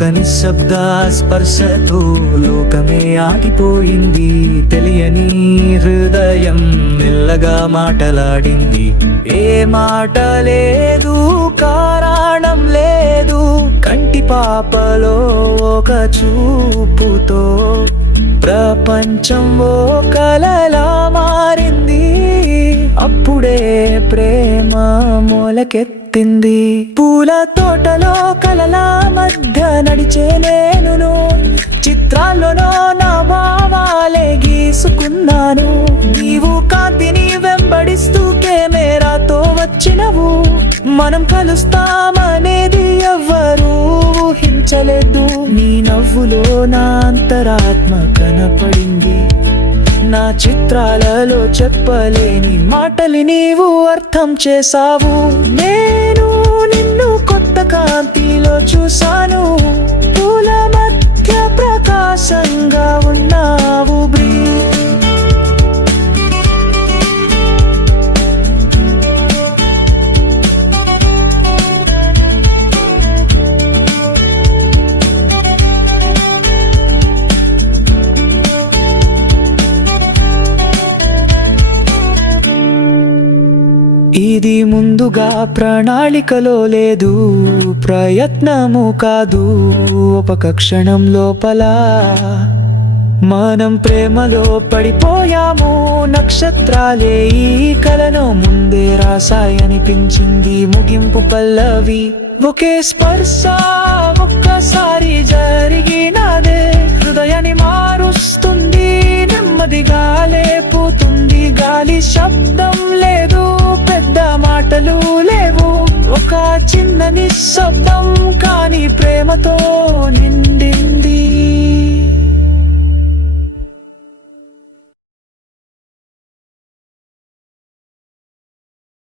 ఒక నిశ్శబ్ద స్పర్శతో లోకమే ఆగిపోయింది. తెలియని హృదయం మెల్లగా మాటలాడింది. ఏ మాట లేదు, కారణం లేదు, కంటి పాపలో ఒక చూపుతో ప్రపంచం ఓ కలలా మారింది. అప్పుడే ప్రేమ మొలకెత్తింది. పూల తోటలో కలల మధ్య నడిచే నేను చిత్రాల్లోనో నా భావాలే గీసుకున్నాను. నీవు కాంతిని వెంబడిస్తూ కెమెరాతో వచ్చినవు. మనం కలుస్తామనేది ఎవ్వరూ ఊహించలేదు. నీ నవ్వులో నా అంతరాత్మ కనపడింది. నా చిత్రాలలో చెప్పలేని మాటలు నీవు అర్థం చేసావు. నేను నిన్ను కొత్త కాంతిలో చూశాను. పూల మధ్య ప్రకాశంగా ఉన్నావు. ఇది ముందుగా ప్రణాళికలో లేదు, ప్రయత్నము కాదు, ఒక క్షణం లోపల మనం ప్రేమలో పడిపోయాము. నక్షత్రాలే ఈ కలను ముందే రాసాయనిపించింది. ముగింపు పల్లవి ఒకే స్పర్శ ఒక్కసారి జరిగినదే హృదయాన్ని మారుస్తుంది. నెమ్మదిగా లేపుతుంది. గాలి శబ్దం లేదు, పెద్ద మాటలు లేవు, ఒక చిన్న నిశ్శబ్దం కానీ ప్రేమతో నిండింది.